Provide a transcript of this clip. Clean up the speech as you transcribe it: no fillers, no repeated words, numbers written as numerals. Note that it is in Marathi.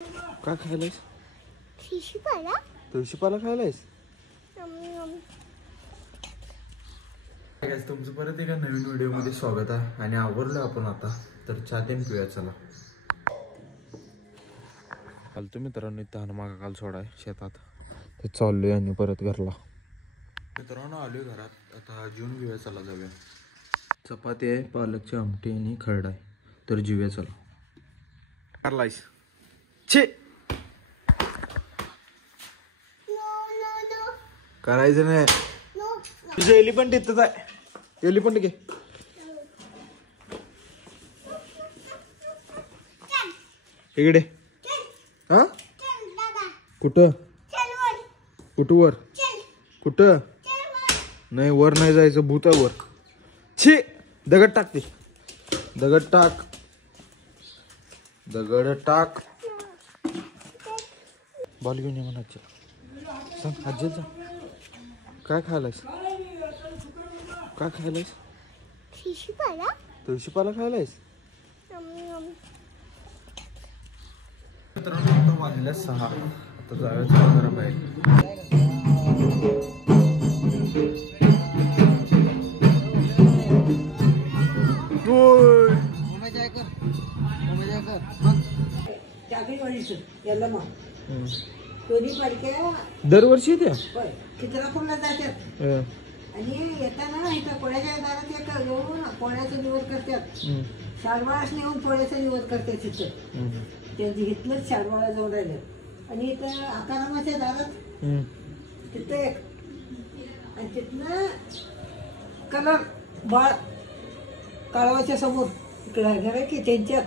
काय खायलायस? तुळशीपाला. तुळशीपाला खायलायस? तुमचं परत एका नवीन व्हिडिओ मध्ये स्वागत आहे. आणि आवरलो आपण आता तर चहा देऊन पिऊया. चला चालतो मित्रांनो. तहान मागा काल सोडाय शेतात ते चाललोय आणि परत घरला. मित्रांनो आलोय घरात. आता जेवून घेऊया. चला जाऊया. चपाती आहे, पालकची आमटी आणि खरडा आहे. तर जेऊया चला. कारलायस छे करायचं नाही. तुझं एलिफंट इथंच आहे. एलिफंट घे. इकडे. हा कुठं? कुठं वर? कुठं? नाही वर नाही जायचं. भूत आहे वर. छी दगड टाक. ते दगड टाक. दगड टाक. बॉल घेऊन ये म्हणायचं. सांग आजीचा काय खायलायस? काय खायलायस? तुळशीपाला. तुळशीपाला खायलायस? मित्रांनो आता वाजल्या 6. आता जायचं जरा बाहेर. दरवर्षी त्या चित्रापूरला जातात आणि येताना इथं पोळ्याच्या दारात एक येऊन पोळ्याचं निवड करतात. शाळवाळाच नेऊन पोळ्याचं निवड करतात तिथं. ते घेतलंच शाळवाळा जाऊन राहिलं. आणि इथं आकारामाच्या दारात तिथं एक आणि तिथनं कलर बाळ काळवाच्या समोर इकडं घर आहे की त्यांच्यात